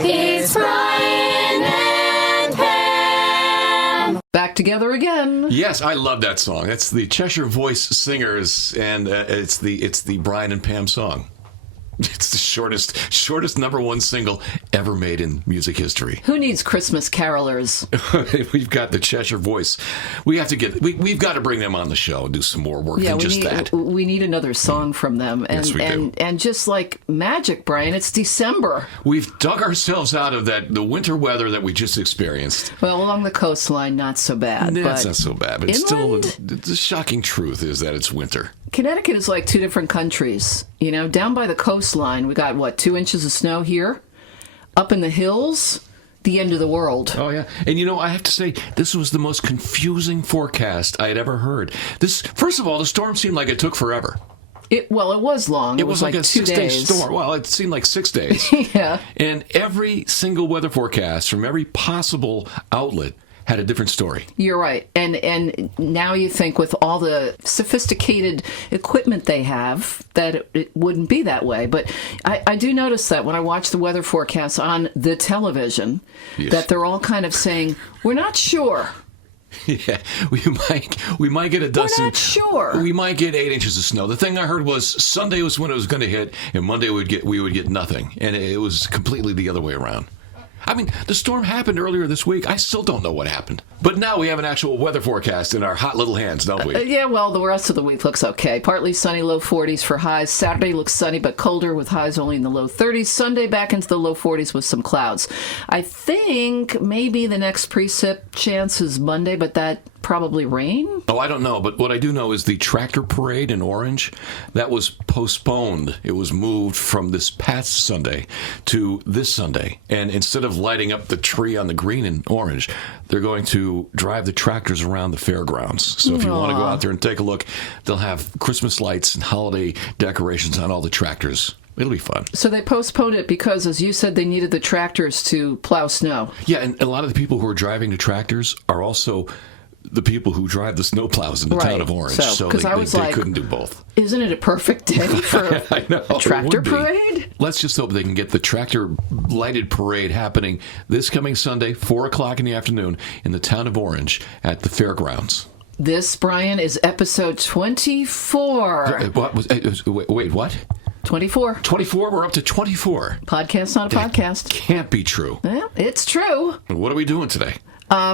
It's Brian and Pam. Back together again. Yes, I love that song. That's the Cheshire Voice Singers, and it's the Brian and Pam song. It's the shortest number one single ever made in music history. Who needs Christmas carolers? We've got the Cheshire Voice. We've got to bring them on the show and do some more work than just that. We need another song from them. And, Yes, we do. And just like magic, Brian, it's December. We've dug ourselves out of the winter weather that we just experienced. Well, along the coastline, not so bad. That's but not so bad, but it's inland? still the shocking truth is that it's winter. Connecticut is like two different countries. You know, down by the coastline, we got, 2 inches of snow here? Up in the hills, the end of the world. Oh, yeah. And, I have to say, this was the most confusing forecast I had ever heard. First of all, the storm seemed like it took forever. It was long. It was like a 2 6-day days. storm. Well, it seemed like 6 days. Yeah. And every single weather forecast from every possible outlet had a different story. You're right. And now you think with all the sophisticated equipment they have that it wouldn't be that way. But I do notice that when I watch the weather forecasts on the television, Yes. that they're all kind of saying, we're not sure. Yeah, we might get a dusting. We're not sure. We might get 8 inches of snow. The thing I heard was Sunday was when it was going to hit, and Monday we would get nothing, and it was completely the other way around. I mean, the storm happened earlier this week. I still don't know what happened. But now we have an actual weather forecast in our hot little hands, don't we? Yeah, well, the rest of the week looks okay. Partly sunny, low 40s for highs. Saturday looks sunny but colder with highs only in the low 30s. Sunday back into the low 40s with some clouds. I think maybe the next precip chance is Monday, but that probably rain? Oh, I don't know, but what I do know is the tractor parade in Orange, that was postponed. It was moved from this past Sunday to this Sunday. And instead of lighting up the tree on the green in Orange, they're going to drive the tractors around the fairgrounds. So if you want to go out there and take a look, they'll have Christmas lights and holiday decorations on all the tractors. It'll be fun. So they postponed it because, as you said, they needed the tractors to plow snow. Yeah, and a lot of the people who are driving the tractors are also the people who drive the snowplows in the town of Orange. So they couldn't do both. Isn't it a perfect day for a tractor parade? Let's just hope they can get the tractor lighted parade happening this coming Sunday, 4 o'clock in the afternoon, in the town of Orange at the fairgrounds. This, Brian, is episode 24. Wait, what? 24. 24? We're up to 24. Podcast, not a podcast. Can't be true. Well, it's true. What are we doing today?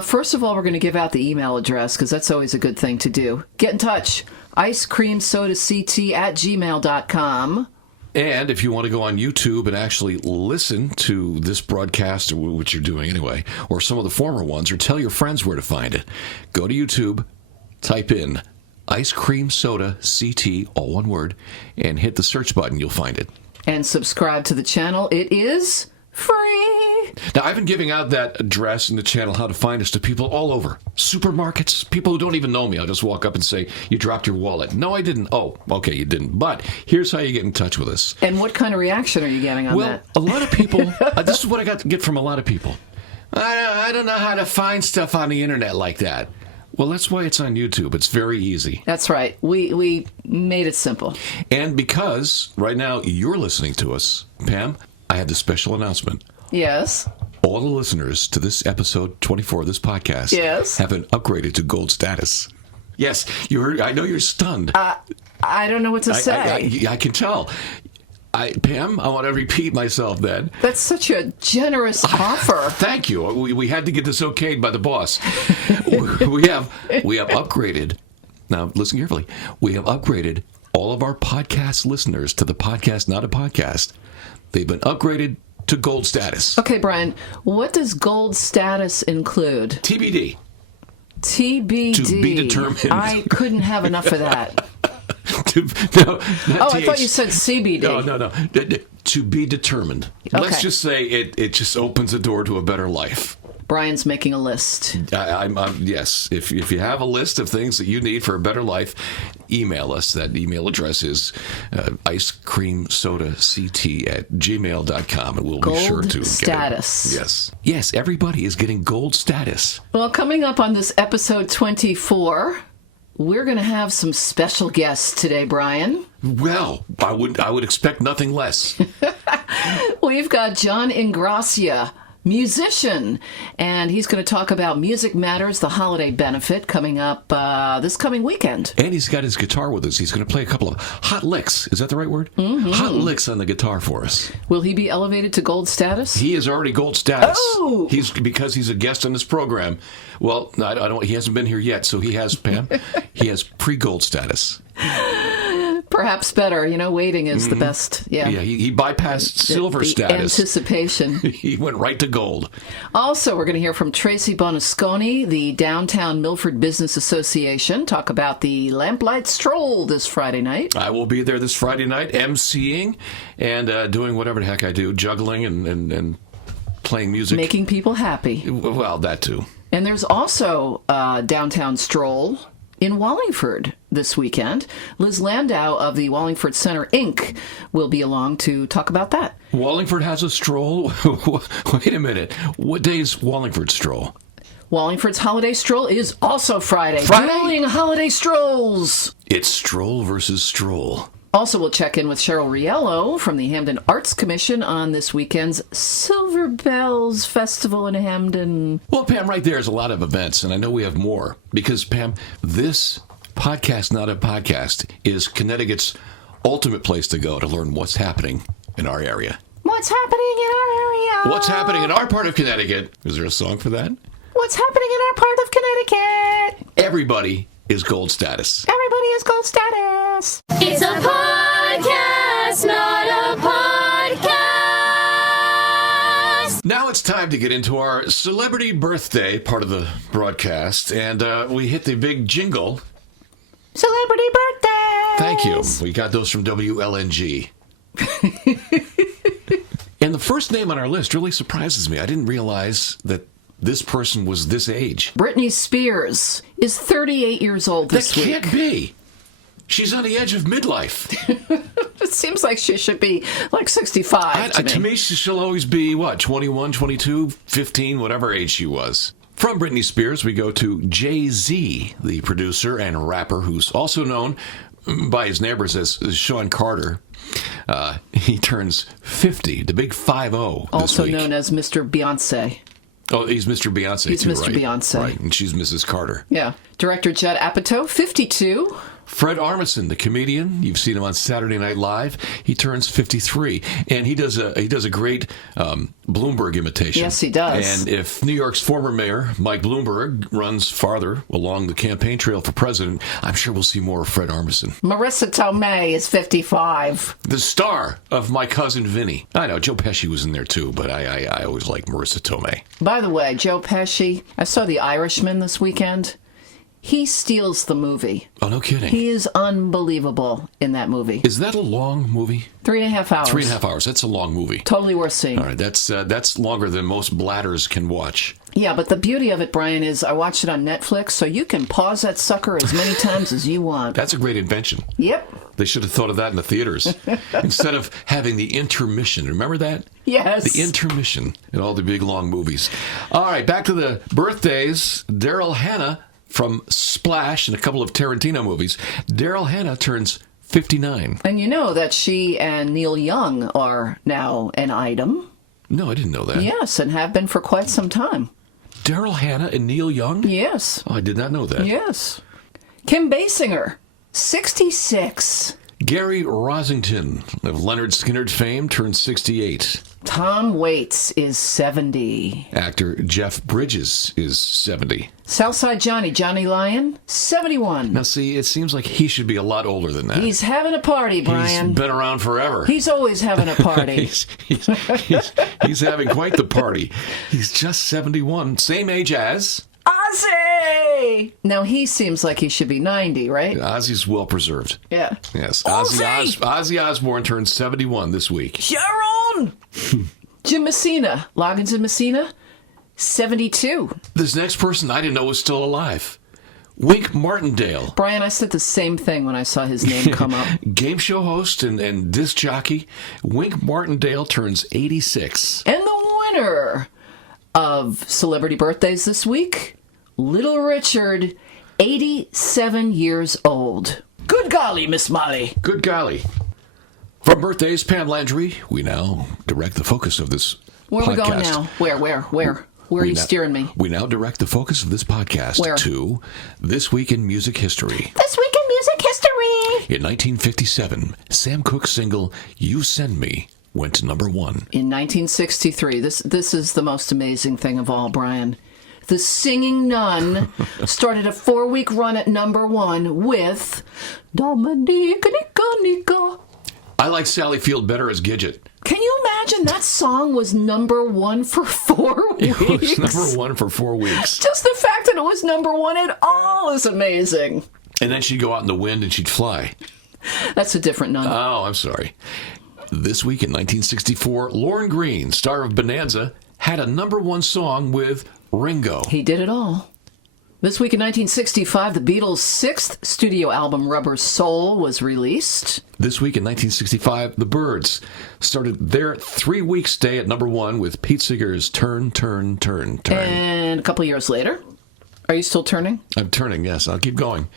First of all, we're going to give out the email address because that's always a good thing to do. Get in touch. icecreamsodact@gmail.com. And if you want to go on YouTube and actually listen to this broadcast, which you're doing anyway, or some of the former ones, or tell your friends where to find it, go to YouTube, type in Ice Cream Soda CT, all one word, and hit the search button. You'll find it. And subscribe to the channel. It is free. Now, I've been giving out that address and the channel, how to find us, to people all over. Supermarkets, people who don't even know me. I'll just walk up and say, you dropped your wallet. No, I didn't. Oh, okay, you didn't. But here's how you get in touch with us. And what kind of reaction are you getting on that? Well, a lot of people, this is what I got to get from a lot of people. I don't know how to find stuff on the internet like that. Well, that's why it's on YouTube. It's very easy. That's right. We made it simple. And because right now you're listening to us, Pam, I have this special announcement. Yes. All the listeners to this episode 24 of this podcast have been upgraded to gold status. Yes, you heard. I know you're stunned. I don't know what to say. I can tell. Pam, I want to repeat myself then. That's such a generous offer. Thank you. We had to get this okayed by the boss. we have upgraded. Now, listen carefully. We have upgraded all of our podcast listeners to the podcast, not a podcast. They've been upgraded to gold status. Okay, Brian, what does gold status include? TBD. TBD. To be determined. I couldn't have enough of that. I thought you said CBD. No. To be determined. Okay. Let's just say it just opens the door to a better life. Brian's making a list. Yes. If you have a list of things that you need for a better life, email us. That email address is icecreamsodact@gmail.com, and we'll be sure to status. get it. Yes, everybody is getting gold status. Well, coming up on this episode 24, we're going to have some special guests today, Brian. Well, I would expect nothing less. We've got John Ingracia, musician, and he's going to talk about Music Matters, the holiday benefit, coming up this coming weekend. And he's got his guitar with us. He's going to play a couple of hot licks. Is that the right word? Mm-hmm. Hot licks on the guitar for us. Will he be elevated to gold status? He is already gold status. Oh! Because he's a guest on this program. Well, I don't. He hasn't been here yet, so he has, Pam. He has pre-gold status. Perhaps better. Waiting is the best. Yeah. Yeah, he bypassed silver the status. Anticipation. He went right to gold. Also, we're going to hear from Tracy Bonasconi, the Downtown Milford Business Association, talk about the Lamplight Stroll this Friday night. I will be there this Friday night, emceeing and doing whatever the heck I do, juggling and playing music. Making people happy. Well, that too. And there's also a Downtown Stroll in Wallingford this weekend. Liz Landau of the Wallingford Center, Inc. will be along to talk about that. Wallingford has a stroll? Wait a minute. What day is Wallingford Stroll? Wallingford's holiday stroll is also Friday. Friday? Dueling holiday strolls. It's stroll versus stroll. Also, we'll check in with Cheryl Riello from the Hamden Arts Commission on this weekend's Silver Bells Festival in Hamden. Well, Pam, right there is a lot of events, and I know we have more. Because, Pam, this podcast, not a podcast, is Connecticut's ultimate place to go to learn what's happening in our area. What's happening in our area? What's happening in our part of Connecticut? Is there a song for that? What's happening in our part of Connecticut? Everybody is gold status. Everybody is gold status. It's a podcast, not a podcast. Now it's time to get into our celebrity birthday part of the broadcast, and we hit the big jingle. Celebrity birthdays. Thank you. We got those from WLNG. And the first name on our list really surprises me. I didn't realize that this person was this age. Britney Spears is 38 years old this week. That can't be. She's on the edge of midlife. It seems like she should be like 65 To me, she'll always be, 21, 22, 15, whatever age she was. From Britney Spears, we go to Jay-Z, the producer and rapper who's also known by his neighbors as Sean Carter. He turns 50, the big 5-0 Also this week. known as Mr. Beyonce. Oh, he's Mr. Beyonce, He's too, Mr. right? Beyonce. Right, and she's Mrs. Carter. Yeah. Director Judd Apatow, 52. Fred Armisen, the comedian, you've seen him on Saturday Night Live. He turns 53, and he does a great Bloomberg imitation. Yes, he does. And if New York's former mayor, Mike Bloomberg, runs farther along the campaign trail for president, I'm sure we'll see more of Fred Armisen. Marissa Tomei is 55. The star of My Cousin Vinny. I know, Joe Pesci was in there too, but I always like Marissa Tomei. By the way, Joe Pesci, I saw The Irishman this weekend. He steals the movie. Oh, no kidding. He is unbelievable in that movie. Is that a long movie? 3.5 hours. 3.5 hours. That's a long movie. Totally worth seeing. All right, that's longer than most bladders can watch. Yeah, but the beauty of it, Brian, is I watched it on Netflix, so you can pause that sucker as many times as you want. That's a great invention. Yep. They should have thought of that in the theaters instead of having the intermission. Remember that? Yes. The intermission in all the big, long movies. All right, back to the birthdays. Daryl Hannah from Splash and a couple of Tarantino movies. Daryl Hannah turns 59. And you know that she and Neil Young are now an item. No, I didn't know that. Yes, and have been for quite some time. Daryl Hannah and Neil Young? Yes. Oh, I did not know that. Yes. Kim Basinger, 66. Gary Rosington of Leonard Skinner fame turns 68. Tom Waits is 70. Actor Jeff Bridges is 70. Southside Johnny, Johnny Lyon, 71. Now, see, it seems like he should be a lot older than that. He's having a party, Brian. He's been around forever. He's always having a party. he's having quite the party. He's just 71. Same age as Ozzy! Now, he seems like he should be 90, right? Ozzy's well preserved. Yeah. Yes. Ozzy! Ozzy Osbourne turns 71 this week. Sharon! Jim Messina, Loggins and Messina, 72. This next person I didn't know was still alive. Wink Martindale. Brian, I said the same thing when I saw his name come up. Game show host and disc jockey. Wink Martindale turns 86. And the winner of celebrity birthdays this week, Little Richard, 87 years old. Good golly, Miss Molly. Good golly. From birthdays, Pam Landry, we now direct the focus of this Where are we going podcast. now? Where? Where are you steering me? We now direct the focus of this podcast Where? to This Week in Music History. This Week in Music History! In 1957, Sam Cooke's single, You Send Me, went to number 1. In 1963, this is the most amazing thing of all, Brian. The Singing Nun started a 4-week run at number 1 with Dominica Nika Nika. I like Sally Field better as Gidget. Can you imagine that song was number 1 for 4 weeks? It was number 1 for 4 weeks. Just the fact that it was number 1 at all is amazing. And then she'd go out in the wind and she'd fly. That's a different nun. Oh, I'm sorry. This week in 1964, Lauren Green, star of Bonanza, had a number 1 song with Ringo. He did it all. This week in 1965, the Beatles' 6th studio album, Rubber Soul, was released. This week in 1965, the Byrds started their 3-week stay at number 1 with Pete Seeger's Turn, Turn, Turn, Turn. And a couple years later, are you still turning? I'm turning, yes. I'll keep going.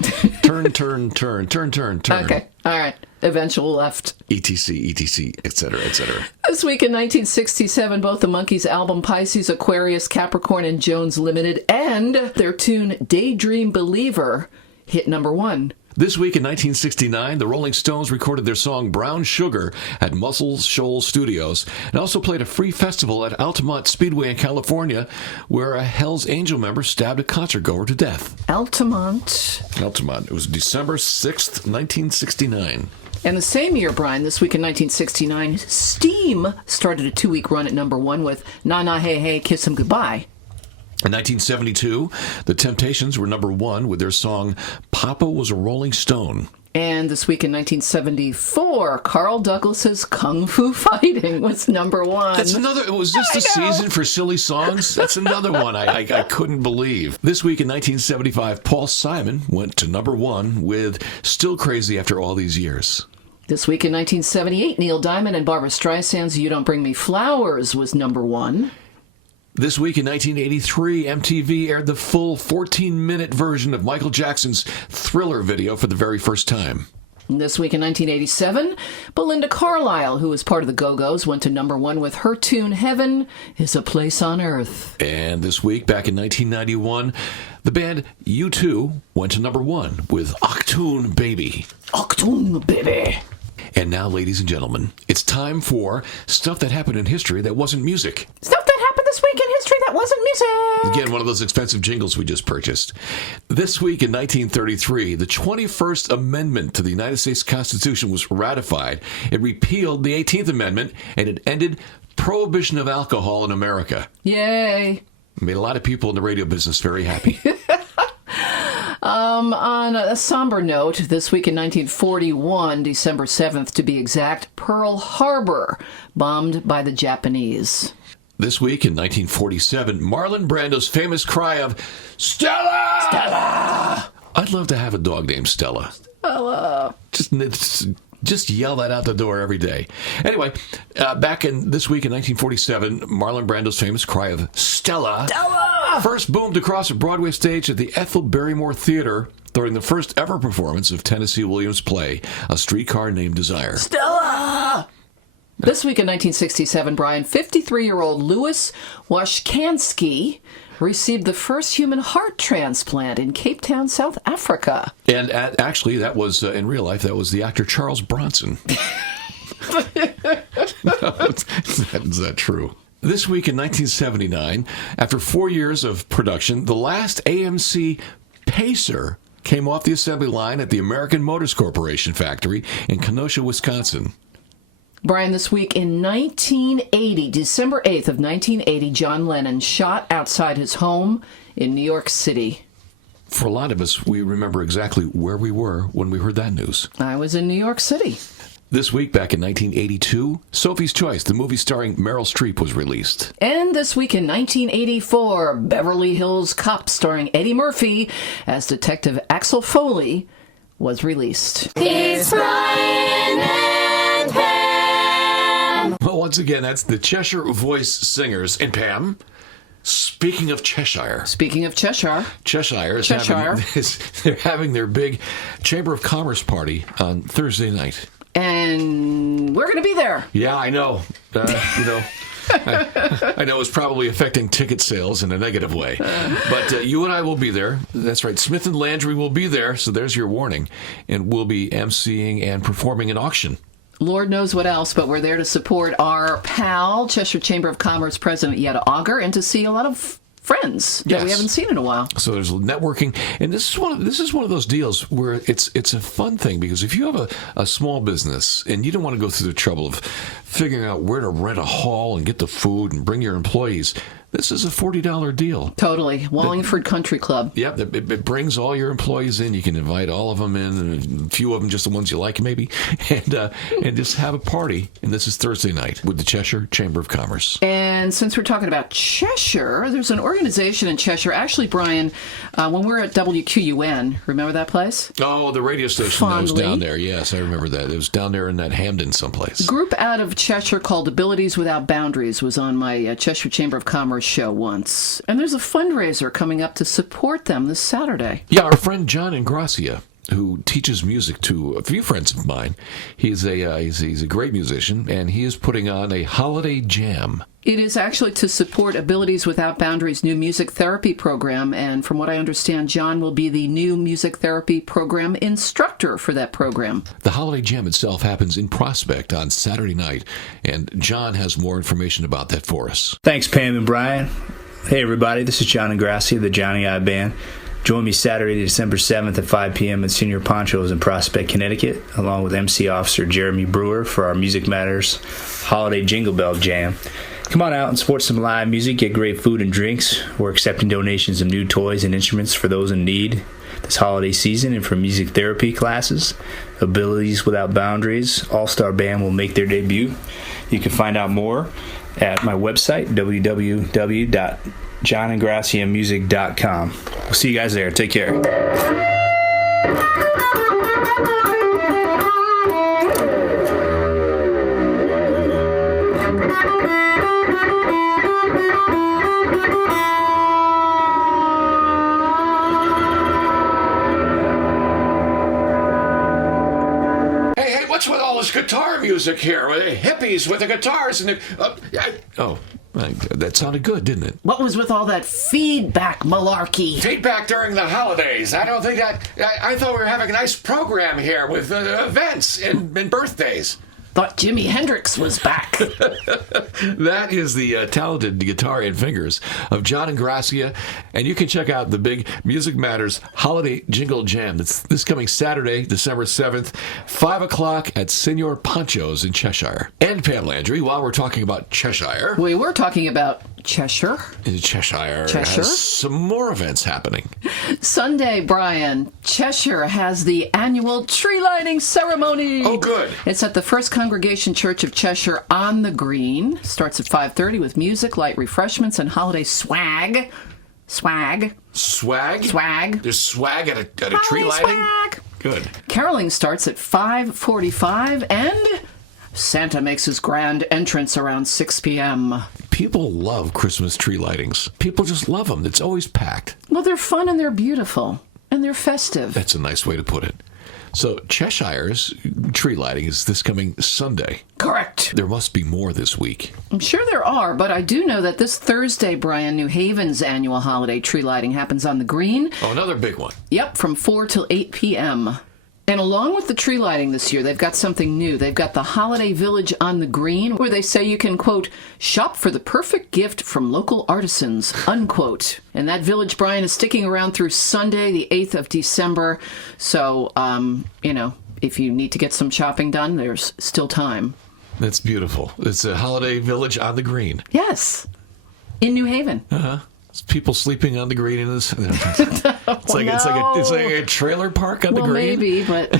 Turn, turn, turn, turn, turn, turn. Okay, all right. Eventual left. ETC, ETC, etc., etc. This week in 1967, both the Monkees' album Pisces, Aquarius, Capricorn, and Jones Limited and their tune Daydream Believer hit number 1. This week in 1969, the Rolling Stones recorded their song Brown Sugar at Muscle Shoals Studios and also played a free festival at Altamont Speedway in California where a Hell's Angel member stabbed a concertgoer to death. Altamont. Altamont. It was December 6th, 1969. And the same year, Brian, this week in 1969, Steam started a 2-week run at number 1 with Na Na Hey Hey Kiss 'Em Goodbye. In 1972, the Temptations were number 1 with their song Papa Was a Rolling Stone. And this week in 1974, Carl Douglas's Kung Fu Fighting was number 1. That's another. Was this the season for silly songs? That's another one I couldn't believe. This week in 1975, Paul Simon went to number 1 with Still Crazy After All These Years. This week in 1978, Neil Diamond and Barbra Streisand's You Don't Bring Me Flowers was number 1. This week in 1983, MTV aired the full 14-minute version of Michael Jackson's Thriller video for the very first time. And this week in 1987, Belinda Carlisle, who was part of the Go-Go's, went to number 1 with her tune Heaven is a Place on Earth. And this week, back in 1991, the band U2 went to number 1 with Achtung Baby. Achtung Baby. And now, ladies and gentlemen, it's time for stuff that happened in history that wasn't music. Stuff that happened this week in history that wasn't music. Again, one of those expensive jingles we just purchased. This week in 1933, the 21st Amendment to the United States Constitution was ratified. It repealed the 18th Amendment, and it ended prohibition of alcohol in America. Yay. Made a lot of people in the radio business very happy. On a somber note, this week in 1941, December 7th to be exact, Pearl Harbor bombed by the Japanese. This week in 1947, Marlon Brando's famous cry of, Stella! Stella! I'd love to have a dog named Stella. Stella! Just yell that out the door every day. Anyway, back in this week in 1947, Marlon Brando's famous cry of Stella, Stella! first boomed across a Broadway stage at the Ethel Barrymore Theater during the first ever performance of Tennessee Williams' play, A Streetcar Named Desire. Stella! This week in 1967, Brian, 53-year-old Louis Washkansky received the first human heart transplant in Cape Town, South Africa. And actually, that was, in real life, that was the actor Charles Bronson. Is that true? This week in 1979, after 4 years of production, the last AMC Pacer came off the assembly line at the American Motors Corporation factory in Kenosha, Wisconsin. Brian, this week in 1980, December 8th of 1980, John Lennon shot outside his home in New York City. For a lot of us, we remember exactly where we were when we heard that news. I was in New York City. This week, back in 1982, Sophie's Choice, the movie starring Meryl Streep, was released. And this week in 1984, Beverly Hills Cop starring Eddie Murphy as Detective Axel Foley was released. It's Brian and Pam. Well, once again, that's the Cheshire Voice Singers. And Pam, speaking of Cheshire. Speaking of Cheshire. Cheshire is Cheshire. they're having their big Chamber of Commerce party on Thursday night. And we're going to be there. Yeah, I know. I know it's probably affecting ticket sales in a negative way. But you and I will be there. That's right. Smith and Landry will be there. So there's your warning. And we'll be emceeing and performing an auction. Lord knows what else, but we're there to support our pal, Cheshire Chamber of Commerce President Yetta Auger, and to see a lot of friends that we haven't seen in a while. So there's networking, and this is one of those deals where it's a fun thing, because if you have a small business and you don't want to go through the trouble of figuring out where to rent a hall and get the food and bring your employees, this is a $40 deal. Totally. Wallingford Country Club. Yep, it brings all your employees in. You can invite all of them in, and a few of them just the ones you like, maybe, and just have a party. And this is Thursday night with the Cheshire Chamber of Commerce. And since we're talking about Cheshire, there's an organization in Cheshire. Actually, Brian, when we were at WQUN, remember that place? Oh, the radio station that was Fondly. down there. Yes, I remember that. It was down there in that Hamden someplace. A group out of Cheshire called Abilities Without Boundaries was on my Cheshire Chamber of Commerce show once. And there's a fundraiser coming up to support them this Saturday. Yeah, our friend John Ingracia, who teaches music to a few friends of mine, he's a great musician, and he is putting on a holiday jam. It is actually to support Abilities Without Boundaries' new music therapy program, and from what I understand, John will be the new music therapy program instructor for that program. The holiday jam itself happens in Prospect on Saturday night, and John has more information about that for us. Thanks, Pam and Brian. Hey, everybody, this is John Ingrassi of the Johnny I Band. Join me Saturday, December 7th at 5 p.m. at Senior Ponchos in Prospect, Connecticut, along with MC Officer Jeremy Brewer for our Music Matters Holiday Jingle Bell Jam. Come on out and support some live music, get great food and drinks. We're accepting donations of new toys and instruments for those in need this holiday season, and for music therapy classes. Abilities Without Boundaries All-Star Band will make their debut. You can find out more at my website, www.johningraciamusic.com. We'll see you guys there. Take care. Hey, what's with all this guitar music here? Hippies with the guitars and that sounded good, didn't it? What was with all that feedback malarkey? Feedback during the holidays. I don't think that. I thought we were having a nice program here with events and birthdays. Thought Jimi Hendrix was back. That is the talented guitar and fingers of John Ingracia, and you can check out the big Music Matters Holiday Jingle Jam. It's this coming Saturday, December 7th, 5 o'clock at Senior Ponchos in Cheshire. And Pam Landry, while we're talking about Cheshire... We were talking about Cheshire. Cheshire has some more events happening. Sunday, Brian, Cheshire has the annual tree lighting ceremony. Oh, good. It's at the First Congregation Church of Cheshire on the Green. Starts at 5:30 with music, light refreshments, and holiday swag. Swag. Swag? Swag. There's swag at a tree Holiday lighting? swag. Good. Caroling starts at 5:45, and Santa makes his grand entrance around 6 p.m. People love Christmas tree lightings. People just love them. It's always packed. Well, they're fun and they're beautiful and they're festive. That's a nice way to put it. So Cheshire's tree lighting is this coming Sunday. Correct. There must be more this week. I'm sure there are, but I do know that this Thursday, Brian, New Haven's annual holiday tree lighting happens on the Green. Oh, another big one. Yep, from 4 till 8 p.m. And along with the tree lighting this year, they've got something new. They've got the Holiday Village on the Green, where they say you can, quote, shop for the perfect gift from local artisans, unquote. And that village, Brian, is sticking around through Sunday, the 8th of December. So, if you need to get some shopping done, there's still time. That's beautiful. It's a Holiday Village on the Green. Yes, in New Haven. Uh-huh. It's people sleeping on the green in this. It's like a trailer park on the green. Maybe, but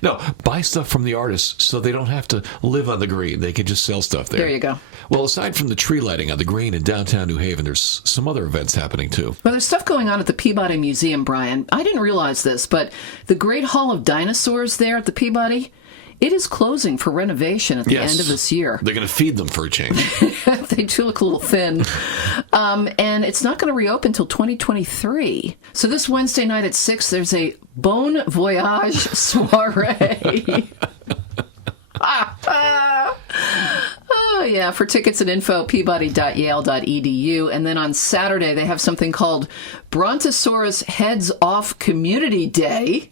no, buy stuff from the artists so they don't have to live on the green. They can just sell stuff there. There you go. Well, aside from the tree lighting on the green in downtown New Haven, there's some other events happening too. Well, there's stuff going on at the Peabody Museum, Brian. I didn't realize this, but the Great Hall of Dinosaurs there at the Peabody It is closing for renovation at the Yes. end of this year. They're going to feed them for a change. They do look a little thin. And it's not going to reopen until 2023. So this Wednesday night at 6, there's a Bon Voyage soiree. Oh, yeah. For tickets and info, peabody.yale.edu. And then on Saturday, they have something called Brontosaurus Heads Off Community Day.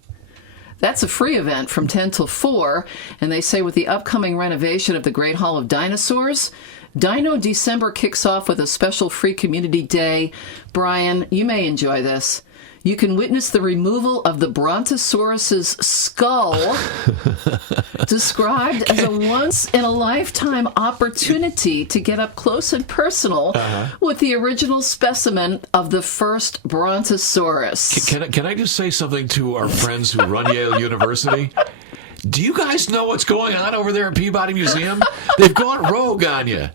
That's a free event from 10 till 4. And they say with the upcoming renovation of the Great Hall of Dinosaurs, Dino December kicks off with a special free community day. Brian, you may enjoy this. You can witness the removal of the Brontosaurus's skull, described as a once-in-a-lifetime opportunity to get up close and personal with the original specimen of the first Brontosaurus. Can I just say something to our friends who run Yale University? Do you guys know what's going on over there at Peabody Museum? They've gone rogue on you.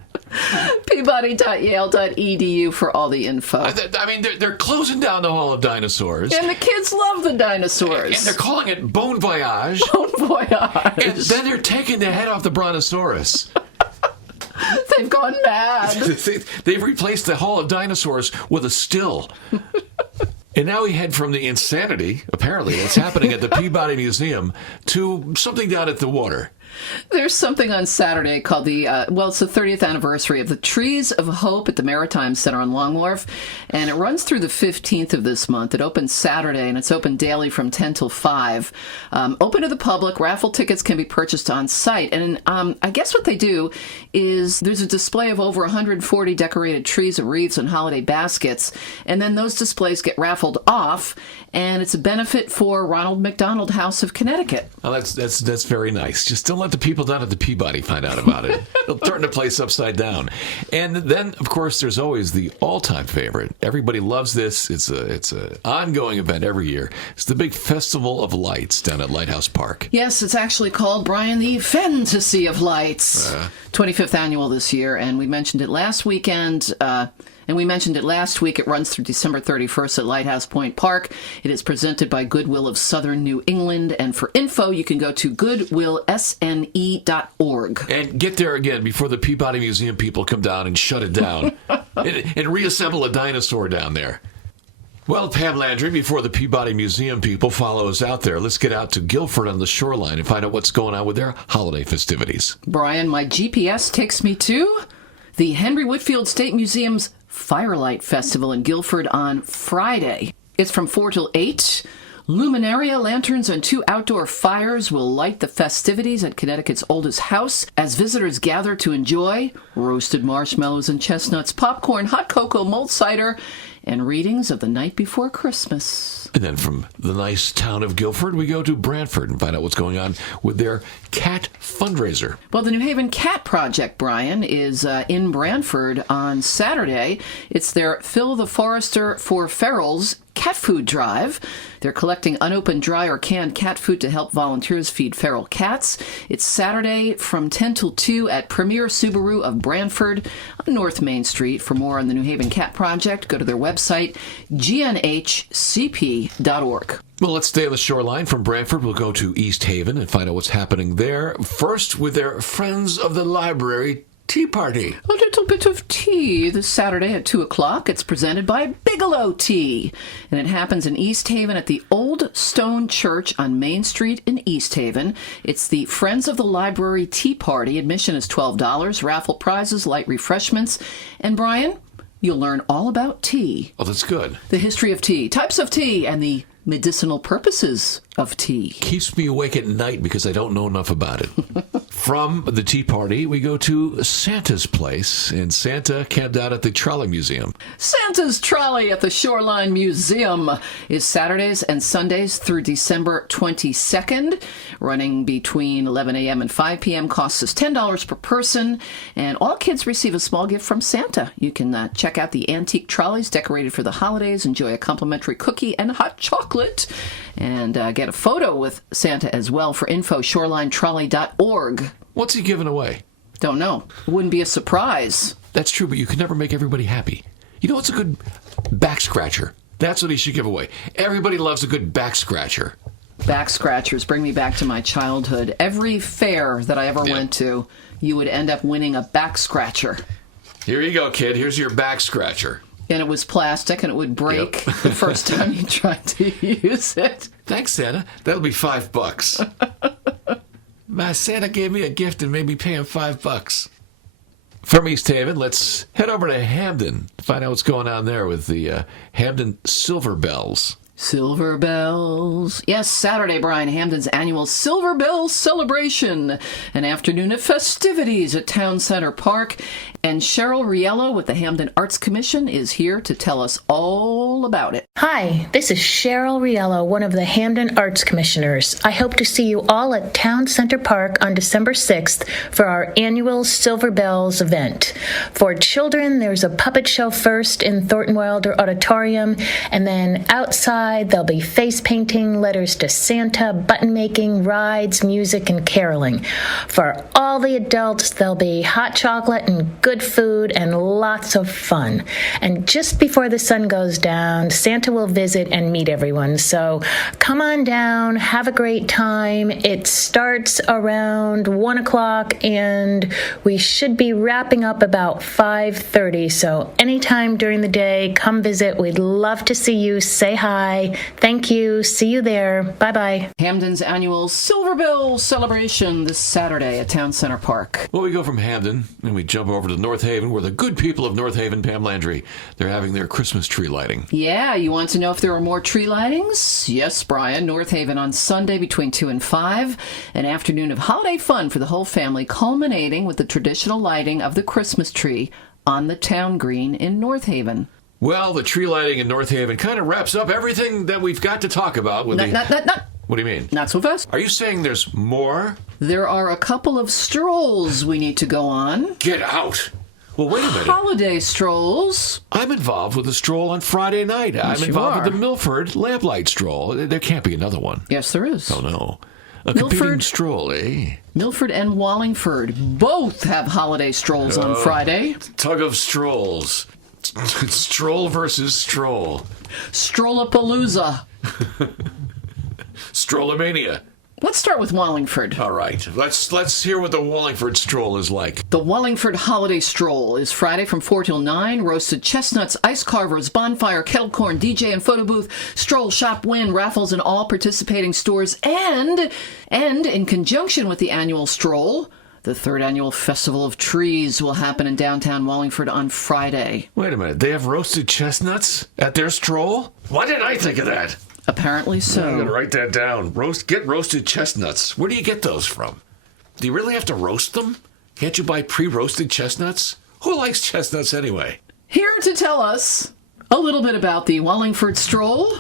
Peabody.yale.edu for all the info. I mean, they're closing down the Hall of Dinosaurs. And the kids love the dinosaurs. And they're calling it Bon Voyage. Bon Voyage. And then they're taking the head off the Brontosaurus. They've gone mad. They've replaced the Hall of Dinosaurs with a still. And now we head from the insanity, apparently, that's happening at the Peabody Museum to something down at the water. There's something on Saturday called it's the 30th anniversary of the Trees of Hope at the Maritime Center on Long Wharf, and it runs through the 15th of this month. It opens Saturday, and it's open daily from 10 till 5. Open to the public. Raffle tickets can be purchased on site, and I guess what they do is there's a display of over 140 decorated trees and wreaths and holiday baskets, and then those displays get raffled off, and it's a benefit for Ronald McDonald House of Connecticut. Oh, that's very nice. Just don't let the people down at the Peabody find out about it. They'll turn the place upside down. And then, of course, there's always the all-time favorite. Everybody loves this. It's a ongoing event every year. It's the big Festival of Lights down at Lighthouse Park. Yes, it's actually called, Brian, the Fantasy of Lights. 25th annual this year, and we mentioned it last weekend. And we mentioned it last week. It runs through December 31st at Lighthouse Point Park. It is presented by Goodwill of Southern New England. And for info, you can go to goodwillsne.org. And get there again before the Peabody Museum people come down and shut it down and reassemble a dinosaur down there. Well, Pam Landry, before the Peabody Museum people follow us out there, let's get out to Guilford on the shoreline and find out what's going on with their holiday festivities. Brian, my GPS takes me to the Henry Whitfield State Museum's Firelight Festival in Guilford on Friday. It's from 4 till 8. Luminaria lanterns and 2 outdoor fires will light the festivities at Connecticut's oldest house as visitors gather to enjoy roasted marshmallows and chestnuts, popcorn, hot cocoa, mulled cider, and readings of The Night Before Christmas. And then from the nice town of Guilford, we go to Brantford and find out what's going on with their cat fundraiser. Well, the New Haven Cat Project, Brian, is in Brantford on Saturday. It's their Phil the Forester for Ferals cat food drive. They're collecting unopened, dry, or canned cat food to help volunteers feed feral cats. It's Saturday from 10 till 2 at Premier Subaru of Brantford on North Main Street. For more on the New Haven Cat Project, go to their website, gnhcp.org. Well, let's stay on the shoreline. From Brantford, we'll go to East Haven and find out what's happening there. First, with their Friends of the Library Tea Party. A little bit of tea this Saturday at 2 o'clock. It's presented by Bigelow Tea. And it happens in East Haven at the Old Stone Church on Main Street in East Haven. It's the Friends of the Library Tea Party. Admission is $12. Raffle prizes, light refreshments. And Brian, you'll learn all about tea. Oh, that's good. The history of tea, types of tea, and the medicinal purposes of tea. Keeps me awake at night because I don't know enough about it. From the Tea Party, we go to Santa's place, and Santa camped out at the Trolley Museum. Santa's Trolley at the Shoreline Museum is Saturdays and Sundays through December 22nd, running between 11 a.m. and 5 p.m. Costs us $10 per person, and all kids receive a small gift from Santa. You can check out the antique trolleys decorated for the holidays, enjoy a complimentary cookie and hot chocolate, and get a photo with Santa as well. For info, shorelinetrolley.org. What's he giving away? Don't know. Wouldn't be a surprise. That's true, but you can never make everybody happy. You know what's a good back scratcher? That's what he should give away. Everybody loves a good back scratcher. Back scratchers bring me back to my childhood. Every fair that I ever went to, you would end up winning a back scratcher. Here you go, kid. Here's your back scratcher. And it was plastic, and it would break the first time you tried to use it. Thanks, Santa. That'll be $5. My Santa gave me a gift and made me pay him $5. From East Haven, let's head over to Hamden to find out what's going on there with the Hamden Silver Bells. Silver Bells. Yes, Saturday, Brian, Hamden's annual Silver Bells celebration. An afternoon of festivities at Town Center Park. And Cheryl Riello with the Hamden Arts Commission is here to tell us all about it. Hi, this is Cheryl Riello, one of the Hamden Arts Commissioners. I hope to see you all at Town Center Park on December 6th for our annual Silver Bells event. For children, there's a puppet show first in Thornton Wilder Auditorium, and then outside there'll be face painting, letters to Santa, button making, rides, music, and caroling. For all the adults, there'll be hot chocolate and good food and lots of fun. And just before the sun goes down, Santa will visit and meet everyone. So come on down, have a great time. It starts around 1 o'clock and we should be wrapping up about 5:30. So anytime during the day, come visit. We'd love to see you. Say hi. Thank you. See you there. Bye-bye. Hamden's annual Silver Bells celebration this Saturday at Town Center Park. Well, we go from Hamden and we jump over to North Haven, where the good people of North Haven, Pam Landry, they're having their Christmas tree lighting. Yeah, you want to know if there are more tree lightings? Yes, Brian. North Haven on Sunday between 2 and 5. An afternoon of holiday fun for the whole family, culminating with the traditional lighting of the Christmas tree on the town green in North Haven. Well, the tree lighting in North Haven kind of wraps up everything that we've got to talk about. With What do you mean? Not so fast. Are you saying there's more? There are a couple of strolls we need to go on. Get out. Well, wait a minute. Holiday strolls. I'm involved with a stroll on Friday night. Yes, I'm involved with the Milford Lamplight Stroll. There can't be another one. Yes, there is. Oh, no. A competing stroll, eh? Milford and Wallingford both have holiday strolls on Friday. Tug of strolls. Stroll versus stroll. Strollapalooza. Strollamania. Let's start with Wallingford. All right. Let's hear what the Wallingford stroll is like. The Wallingford Holiday Stroll is Friday from 4 till 9. Roasted chestnuts, ice carvers, bonfire, kettle corn, DJ and photo booth, stroll, shop, win, raffles in all participating stores, and in conjunction with the annual stroll, the third annual Festival of Trees will happen in downtown Wallingford on Friday. Wait a minute. They have roasted chestnuts at their stroll? Why didn't I think of that? Apparently so. I'm going to write that down. Get roasted chestnuts. Where do you get those from? Do you really have to roast them? Can't you buy pre-roasted chestnuts? Who likes chestnuts anyway? Here to tell us a little bit about the Wallingford Stroll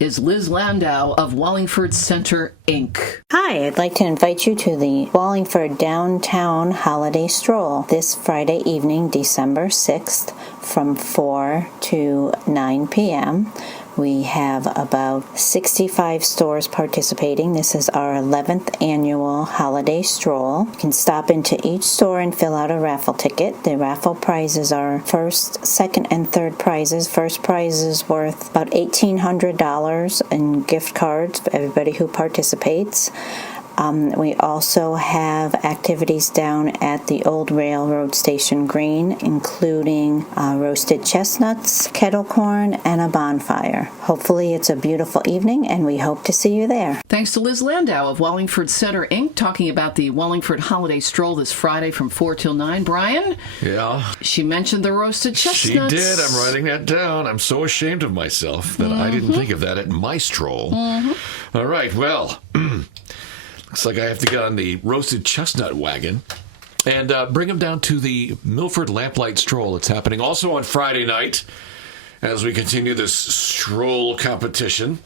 is Liz Landau of Wallingford Center, Inc. Hi, I'd like to invite you to the Wallingford Downtown Holiday Stroll this Friday evening, December 6th, from 4 to 9 p.m. We have about 65 stores participating. This is our 11th annual holiday stroll. You can stop into each store and fill out a raffle ticket. The raffle prizes are first, second, and third prizes. First prize is worth about $1,800 in gift cards for everybody who participates. We also have activities down at the Old Railroad Station Green, including roasted chestnuts, kettle corn, and a bonfire. Hopefully it's a beautiful evening, and we hope to see you there. Thanks to Liz Landau of Wallingford Center, Inc., talking about the Wallingford Holiday Stroll this Friday from 4 till 9. Brian? Yeah? She mentioned the roasted chestnuts. She did. I'm writing that down. I'm so ashamed of myself that I didn't think of that at my stroll. All right, well... Looks like I have to get on the roasted chestnut wagon and bring them down to the Milford Lamplight Stroll. It's happening also on Friday night as we continue this stroll competition.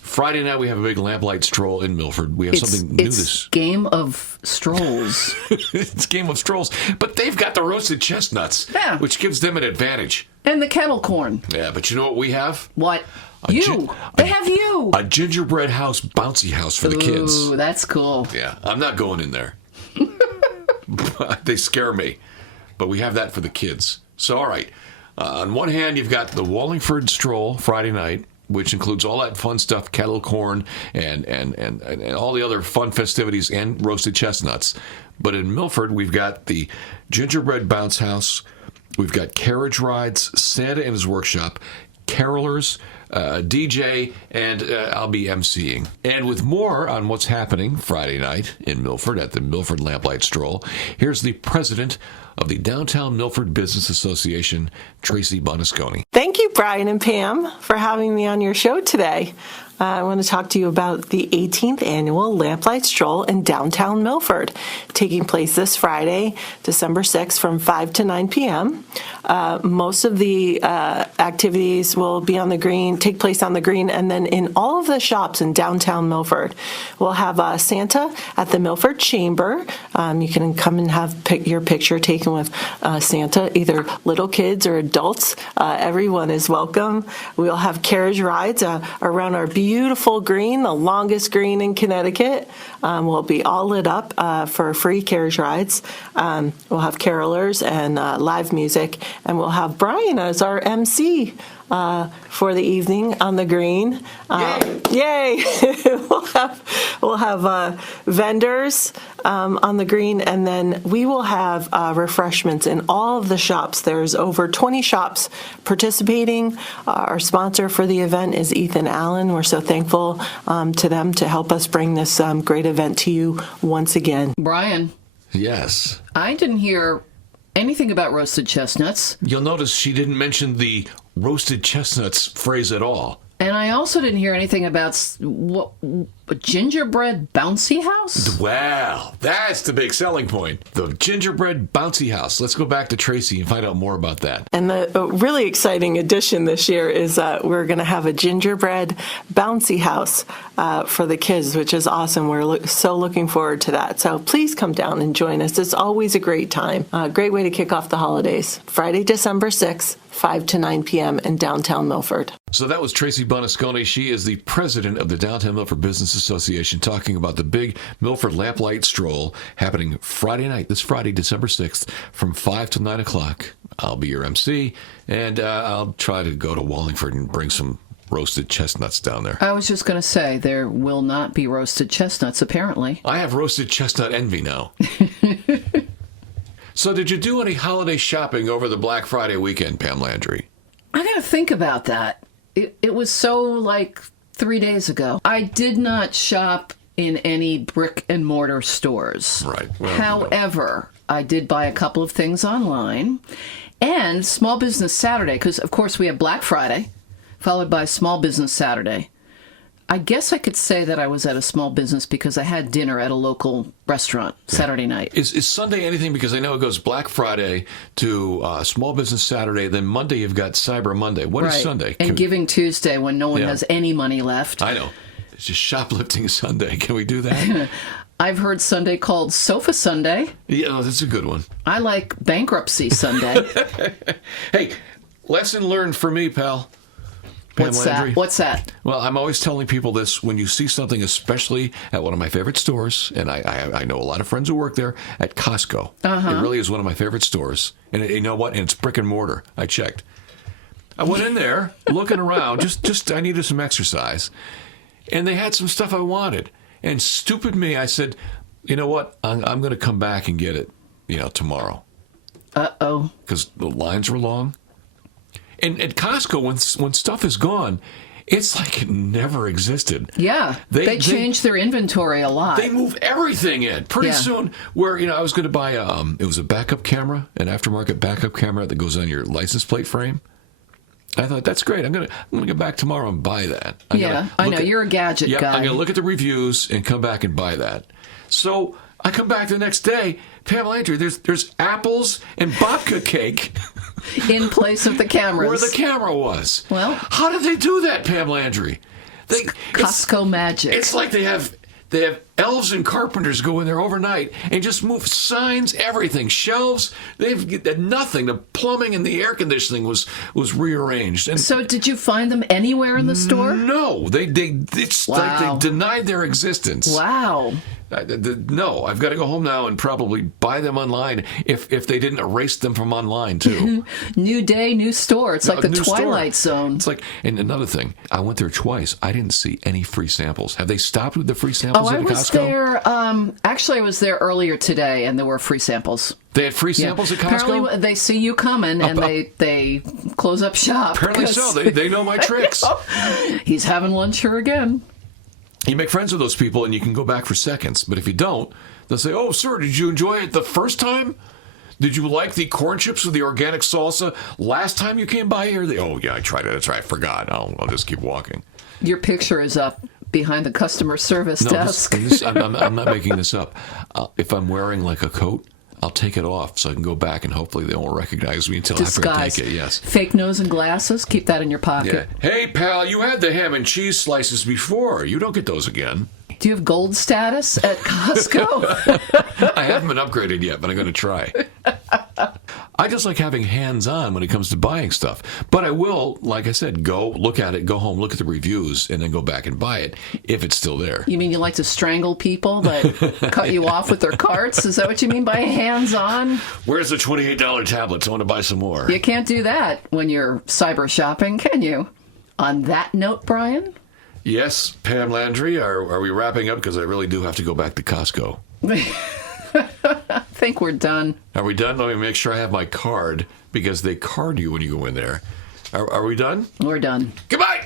Friday night, we have a big lamplight stroll in Milford. We have something new this... Game of Strolls. It's Game of Strolls. But they've got the roasted chestnuts, which gives them an advantage. And the kettle corn. Yeah, but you know what we have? What? They have you. A gingerbread house, bouncy house for the kids. Ooh, that's cool. Yeah, I'm not going in there. They scare me. But we have that for the kids. So, all right. On one hand, you've got the Wallingford Stroll Friday night. which includes all that fun stuff, kettle corn and all the other fun festivities and roasted chestnuts. But in Milford, we've got the Gingerbread Bounce House, we've got carriage rides, Santa and his workshop, carolers, DJ, and I'll be emceeing. And with more on what's happening Friday night in Milford at the Milford Lamplight Stroll, here's the president of the Downtown Milford Business Association, Tracy Bonasconi. Thank you, Brian and Pam, for having me on your show today. I want to talk to you about the 18th annual Lamplight Stroll in downtown Milford, taking place this Friday, December 6th, from 5 to 9 p.m. Most of the activities will be on the green, take place on the green, and then in all of the shops in downtown Milford. We'll have Santa at the Milford Chamber. You can come and have your picture taken with Santa, either little kids or adults. Everyone is welcome. We'll have carriage rides around our beautiful green, the longest green in Connecticut. Will be all lit up for free carriage rides. We'll have carolers and live music, and we'll have Brian as our MC for the evening on the green. Yay! we'll have vendors on the green, and then we will have refreshments in all of the shops. There's over 20 shops participating. Our sponsor for the event is Ethan Allen. We're so thankful to them to help us bring this great event to you once again. Brian. Yes. I didn't hear anything about roasted chestnuts. You'll notice she didn't mention the roasted chestnuts phrase at all. And I also didn't hear anything about a gingerbread bouncy house? Well, that's the big selling point. The gingerbread bouncy house. Let's go back to Tracy and find out more about that. And the really exciting addition this year is we're going to have a gingerbread bouncy house for the kids, which is awesome. We're so looking forward to that. So please come down and join us. It's always a great time. A great way to kick off the holidays. Friday, December 6th, 5 to 9 p.m. in downtown Milford. So that was Tracy Bonasconi. She is the president of the Downtown Milford Business Association, talking about the big Milford Lamplight Stroll happening Friday night, this Friday, December 6th, from 5 to 9 o'clock. I'll be your MC, and I'll try to go to Wallingford and bring some roasted chestnuts down there. I was just going to say, there will not be roasted chestnuts, apparently. I have roasted chestnut envy now. So did you do any holiday shopping over the Black Friday weekend, Pam Landry? I got to think about that. It was so like 3 days ago. I did not shop in any brick and mortar stores. Right. Well, however, I did buy a couple of things online. And Small Business Saturday, because of course we have Black Friday, followed by Small Business Saturday. I guess I could say that I was at a small business because I had dinner at a local restaurant Saturday night. Is Sunday anything? Because I know it goes Black Friday to Small Business Saturday. Then Monday you've got Cyber Monday. What is Sunday? And Giving Tuesday when no one has any money left. I know. It's just shoplifting Sunday. Can we do that? I've heard Sunday called Sofa Sunday. Yeah, that's a good one. I like Bankruptcy Sunday. Hey, lesson learned for me, pal. What's that? What's that? Well, I'm always telling people this when you see something, especially at one of my favorite stores, and I know a lot of friends who work there, at Costco. It really is one of my favorite stores. And you know what? And it's brick and mortar. I checked. I went in there looking around. Just I needed some exercise. And they had some stuff I wanted. And stupid me, I said, you know what? I'm going to come back and get it, tomorrow. Uh-oh. Because the lines were long. And at Costco, when stuff is gone, it's like it never existed. Yeah, they change their inventory a lot. They move everything in. Pretty soon, where, I was going to buy it was a backup camera, an aftermarket backup camera that goes on your license plate frame. I thought, that's great. I'm gonna go back tomorrow and buy that. I know. You're a gadget guy. I'm going to look at the reviews and come back and buy that. So I come back the next day, Pam Landry, there's apples and babka cake. In place of the cameras. Where the camera was. Well. How did they do that, Pam Landry? Costco magic. It's like they have elves and carpenters go in there overnight and just move signs, everything, shelves. They've nothing. The plumbing and the air conditioning was rearranged. And So did you find them anywhere in the store? no, it's like Wow. they denied their existence. Wow. No, I've got to go home now and probably buy them online if they didn't erase them from online too. New day, new store. It's like the New store. Twilight Zone. It's like, and another thing, I went there twice. I didn't see any free samples. Have they stopped with the free samples Oh, at I was Costco? there. Actually, I was there earlier today, and there were free samples. They had free samples at Costco? Apparently, they see you coming, and they close up shop. Apparently so. They know my tricks. He's having lunch here again. You make friends with those people, and you can go back for seconds. But if you don't, they'll say, "Oh, sir, did you enjoy it the first time? Did you like the corn chips with the organic salsa last time you came by here?" Oh, yeah, I tried it. That's right. I forgot. I'll just keep walking. Your picture is up behind the customer service desk. I'm not making this up. If I'm wearing like a coat, I'll take it off so I can go back, and hopefully they won't recognize me until after I Disguise. take it. Yes. Fake nose and glasses. Keep that in your Yeah. pocket. Hey, pal, you had the ham and cheese slices before. You don't get those again. Do you have gold status at Costco? I haven't been upgraded yet, but I'm going to try. I just like having hands-on when it comes to buying stuff. But I will, like I said, go look at it, go home, look at the reviews, and then go back and buy it if it's still there. You mean you like to strangle people that cut you off with their carts? Is that what you mean by hands-on? Where's the $28 tablets? I want to buy some more. You can't do that when you're cyber shopping, can you? On that note, Brian? Yes, Pam Landry, are we wrapping up? Because I really do have to go back to Costco. I think we're done. Are we done? Let me make sure I have my card, because they card you when you go in there. Are we done? We're done. Goodbye!